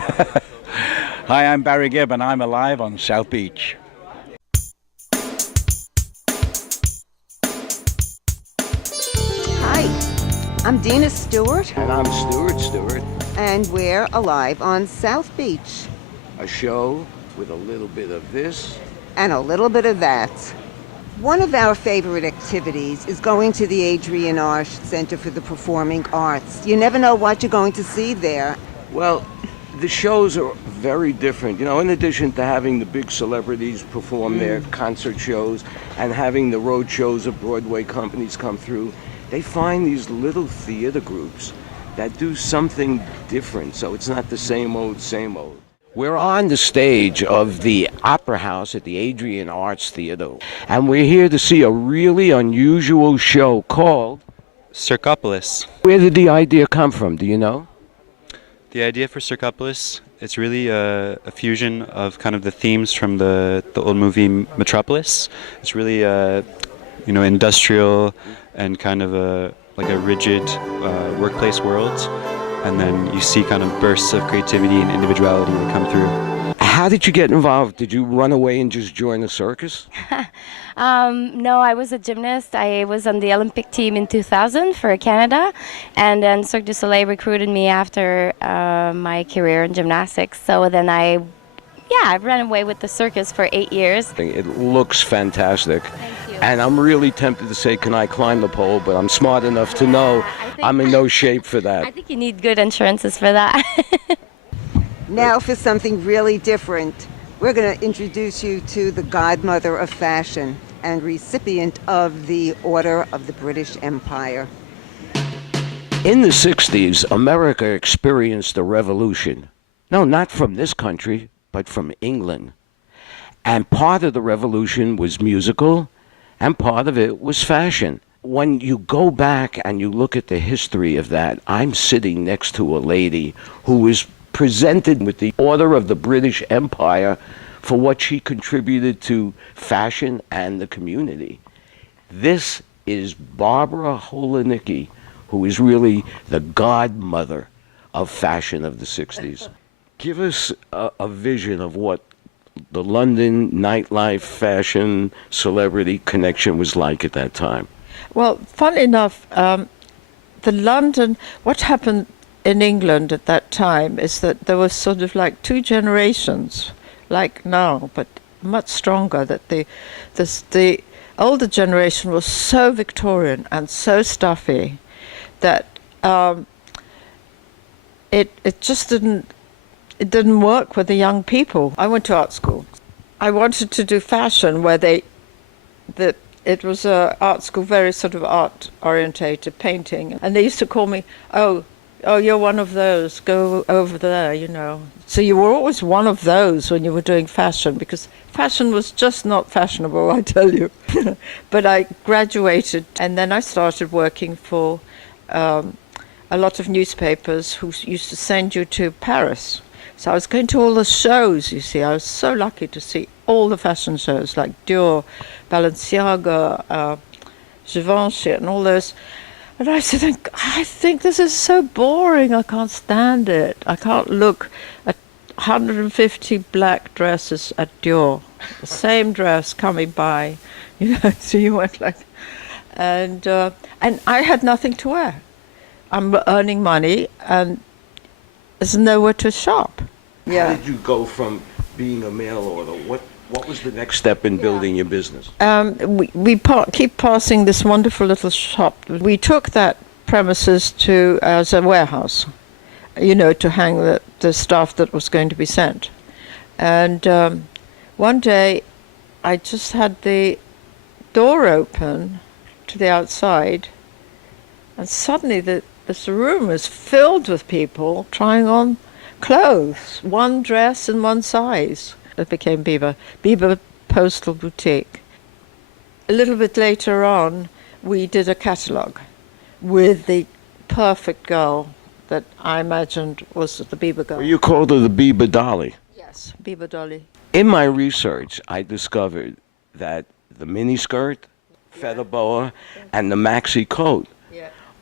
Hi, I'm Barry Gibb, and I'm alive on South Beach. Hi, I'm Dena Stewart, And I'm Stewart, and we're alive on South Beach. a show with a little bit of this. And a little bit of that. One of our favorite activities is going to the Adrian Arsh Center for the Performing Arts. You never know what you're going to see there. Well, the shows are very different. You know, in addition to having the big celebrities perform their concert shows and having the road shows of Broadway companies come through, they find these little theater groups that do something different. So it's not the same old, same old. We're on the stage of the Opera House at the Adrian Arts Theater, and we're here to see a really unusual show called Circopolis. Where did the idea come from? Do you know? The idea for Circopolis, it's really a fusion of kind of the themes from the old movie Metropolis. It's really industrial and kind of like a rigid workplace world, and then you see kind of bursts of creativity and individuality that come through. How did you get involved? Did you run away and just join the circus? No, I was a gymnast. I was on the Olympic team in 2000 for Canada, and then Cirque du Soleil recruited me after my career in gymnastics. So then I ran away with the circus for 8 years. It looks fantastic. Thank you. And I'm really tempted to say, can I climb the pole? But I'm smart enough to know I'm in no shape for that. I think you need good insurances for that. Now for something really different. We're going to introduce you to the godmother of fashion and recipient of the Order of the British Empire. In the 60s, America experienced a revolution. No, not from this country, but from England. And part of the revolution was musical, and part of it was fashion. When you go back and you look at the history of that, I'm sitting next to a lady who was presented with the Order of the British Empire for what she contributed to fashion and the community. This is Barbara Holonicki, who is really the godmother of fashion of the 60s. Give us a vision of what the London nightlife, fashion, celebrity connection was like at that time. Well, funnily enough, what happened in England at that time is that there was sort of like two generations, like now, but much stronger, that the older generation was so Victorian and so stuffy that it just didn't work with the young people. I went to art school. I wanted to do fashion where it was a art school, very sort of art orientated, painting, and they used to call me, oh, you're one of those, go over there, you know. So you were always one of those when you were doing fashion, because fashion was just not fashionable, I tell you. But I graduated, and then I started working for a lot of newspapers who used to send you to Paris. So I was going to all the shows, you see. I was so lucky to see all the fashion shows, like Dior, Balenciaga, Givenchy, and all those. And I said, I think this is so boring. I can't stand it. I can't look at 150 black dresses at Dior, the same dress coming by, you know. So you went like, and I had nothing to wear. I'm earning money, and there's nowhere to shop. Yeah. How did you go from being a mail order? What was the next step in building your business? We keep passing this wonderful little shop. We took that premises as a warehouse, you know, to hang the stuff that was going to be sent. And one day, I just had the door open to the outside, and suddenly this room was filled with people trying on clothes, one dress and one size. It became Biba Postal Boutique. A little bit later on, we did a catalogue with the perfect girl that I imagined was the Biba girl. Well, you called her the Biba Dolly. Yes, Biba Dolly. In my research, I discovered that the miniskirt, feather boa, and the maxi coat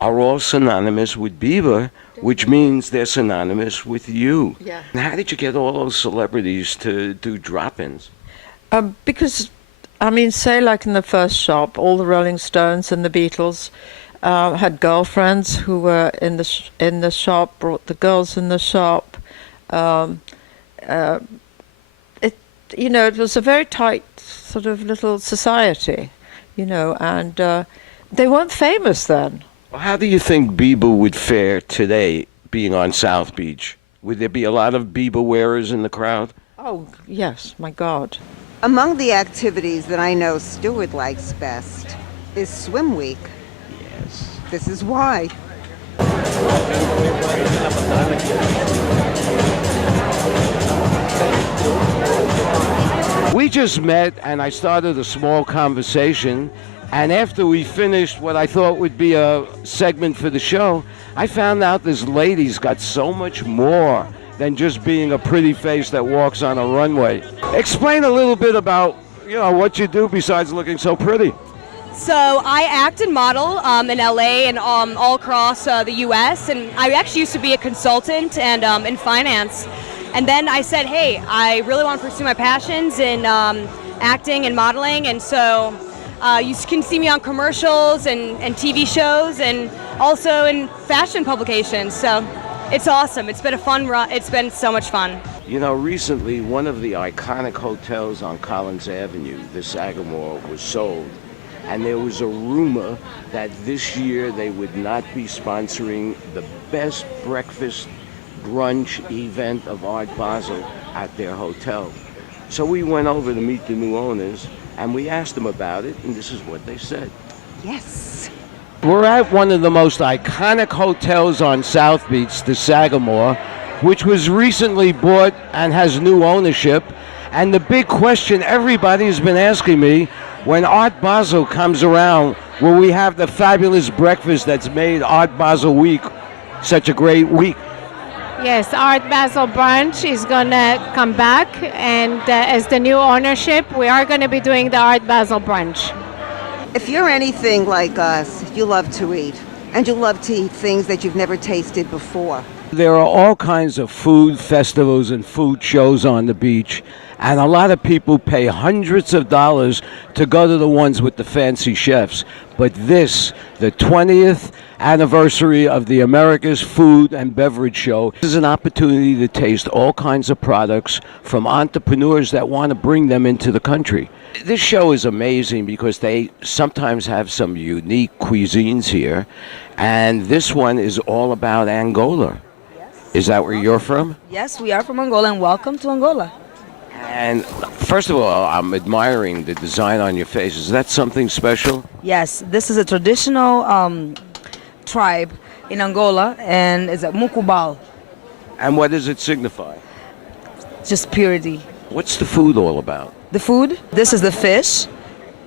are all synonymous with Bieber, which means they're synonymous with you. Yeah. And how did you get all those celebrities to do drop-ins? Because, I mean, say like in the first shop, all the Rolling Stones and the Beatles had girlfriends who were in the shop, brought the girls in the shop. It was a very tight sort of little society, and they weren't famous then. Well, how do you think Bieber would fare today, being on South Beach? Would there be a lot of Bieber wearers in the crowd? Oh, yes, my God. Among the activities that I know Stewart likes best is Swim Week. Yes. This is why. We just met and I started a small conversation, and after we finished what I thought would be a segment for the show, I found out this lady's got so much more than just being a pretty face that walks on a runway. Explain a little bit about, what you do besides looking so pretty. So I act and model in LA and all across the US, and I actually used to be a consultant and in finance. And then I said, hey, I really want to pursue my passions in acting and modeling, and so you can see me on commercials and TV shows and also in fashion publications. So it's awesome. It's been a fun run. It's been so much fun. Recently one of the iconic hotels on Collins Avenue, the Sagamore, was sold. And there was a rumor that this year they would not be sponsoring the best breakfast brunch event of Art Basel at their hotel. So we went over to meet the new owners and we asked them about it, and this is what they said. Yes. We're at one of the most iconic hotels on South Beach, the Sagamore, which was recently bought and has new ownership. And the big question everybody's been asking me, when Art Basel comes around, will we have the fabulous breakfast that's made Art Basel Week such a great week? Yes, Art Basel Brunch is going to come back, and as the new ownership, we are going to be doing the Art Basel Brunch. If you're anything like us, you love to eat, and you love to eat things that you've never tasted before. There are all kinds of food festivals and food shows on the beach, and a lot of people pay hundreds of dollars to go to the ones with the fancy chefs. But this, the 20th anniversary of the America's Food and Beverage Show, is an opportunity to taste all kinds of products from entrepreneurs that want to bring them into the country. This show is amazing because they sometimes have some unique cuisines here, and this one is all about Angola. Is that where you're from? Yes, we are from Angola, and welcome to Angola. And first of all, I'm admiring the design on your face. Is that something special? Yes, this is a traditional tribe in Angola, and it's a mukubal, And what does it signify? just purity. What's the food all about? The food, this is the fish,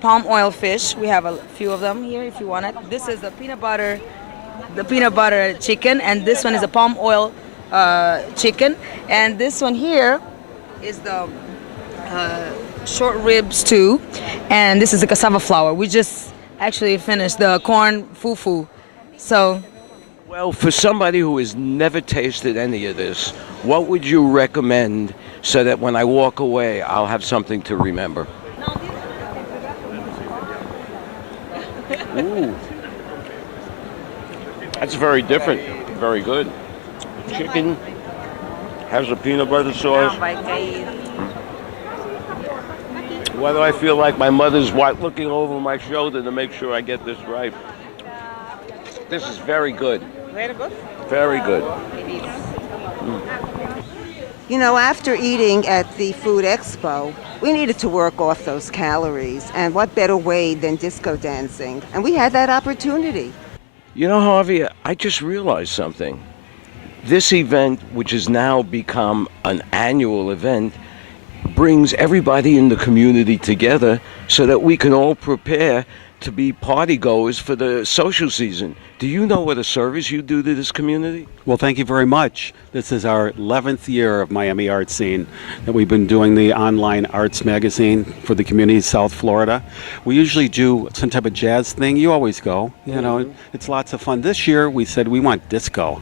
palm oil fish. We have a few of them here if you want it. This is the peanut butter chicken, and this one is a palm oil chicken, and this one here is the short rib stew, and this is the cassava flour. We just actually finished the corn fufu. So, Well, for somebody who has never tasted any of this, what would you recommend so that when I walk away, I'll have something to remember? Ooh. That's very different. Very good. Chicken has a peanut butter sauce. Why do I feel like my mother's looking over my shoulder to make sure I get this right? This is very good. very good. Very good. You know, after eating at the Food Expo, we needed to work off those calories, and what better way than disco dancing? And we had that opportunity. You know, Harvey, I just realized something. This event, which has now become an annual event, brings everybody in the community together so that we can all prepare to be party goers for the social season, Do you know what a service you do to this community? Well, thank you very much. This is our 11th year of Miami Art Scene that we've been doing the online arts magazine for the community of South Florida. We usually do some type of jazz thing. You always go, you know, it's lots of fun. This year we said we want disco.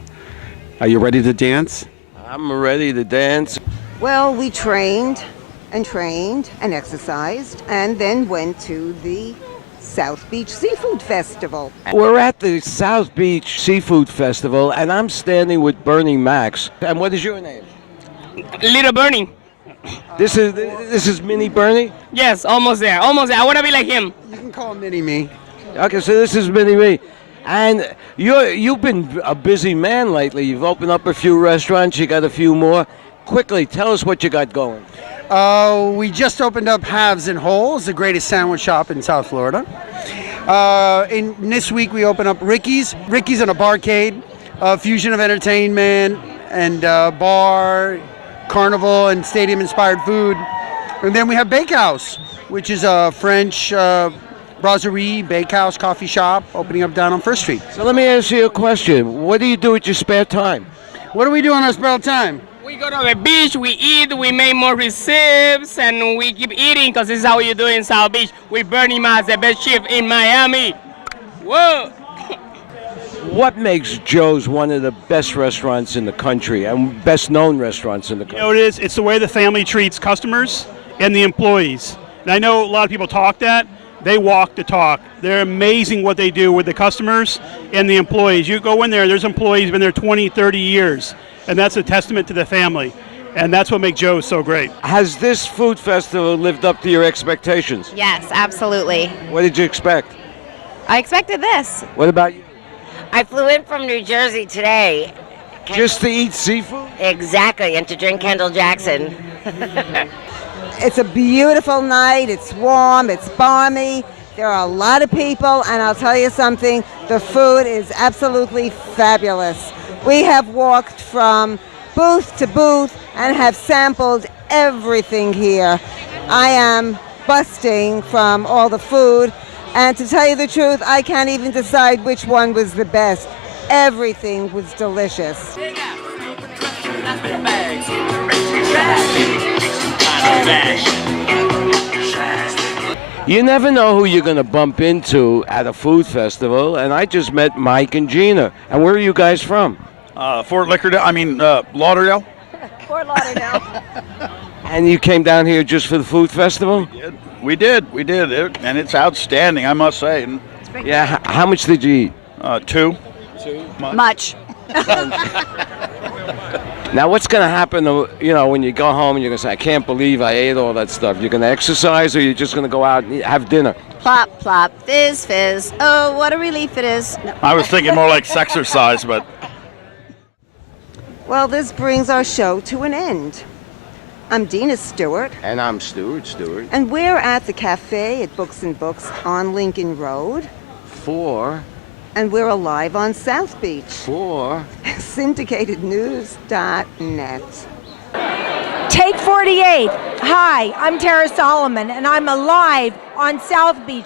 Are you ready to dance? I'm ready to dance. Well, we trained and exercised and then went to the South Beach Seafood Festival. We're at the South Beach Seafood Festival, and I'm standing with Bernie Max. And what is your name? Little Bernie. This is Mini Bernie? Yes, almost there. Almost there. I want to be like him. You can call him Mini-Me. Okay, so this is Mini Me. And you've been a busy man lately. You've opened up a few restaurants. You got a few more. Quickly, tell us what you got going. We just opened up Halves and Wholes, the greatest sandwich shop in South Florida. In this week we open up Ricky's in a barcade, a fusion of entertainment and bar, carnival, and stadium-inspired food. And then we have Bakehouse, which is a French brasserie, bakehouse, coffee shop, opening up down on First Street. So let me ask you a question. What do you do with your spare time? What do we do on our spare time? We go to the beach, we eat, we make more recipes, and we keep eating because this is how you do in South Beach. We Bernie Max, the best chef in Miami. Whoa! What makes Joe's one of the best restaurants in the country and best known restaurants in the country? You know, it's the way the family treats customers and the employees. And I know a lot of people talk that. They walk the talk. They're amazing what they do with the customers and the employees. You go in there's employees been there 20, 30 years. And that's a testament to the family. And that's what makes Joe's so great. Has this food festival lived up to your expectations? Yes, absolutely. What did you expect? I expected this. What about you? I flew in from New Jersey today. Just to eat seafood? Exactly, and to drink Kendall Jackson. It's a beautiful night. It's warm. It's balmy. There are a lot of people, and I'll tell you something, the food is absolutely fabulous. We have walked from booth to booth and have sampled everything here. I am busting from all the food, and to tell you the truth, I can't even decide which one was the best. Everything was delicious. You never know who you're going to bump into at a food festival, and I just met Mike and Gina. And where are you guys from? Fort Lauderdale. Fort Lauderdale. And you came down here just for the food festival? We did. And it's outstanding, I must say. Yeah, how much did you eat? 2. Much. Now, what's going to happen, when you go home and you're going to say, I can't believe I ate all that stuff? You're going to exercise, or you're just going to go out and have dinner? Plop, plop, fizz, fizz. Oh, what a relief it is. No. I was thinking more like sexercise, but... Well, this brings our show to an end. I'm Dena Stewart. And I'm Stewart. And we're at the cafe at Books and Books on Lincoln Road. And we're alive on South Beach. syndicatednews.net. Take 48. Hi, I'm Tara Solomon, and I'm alive on South Beach.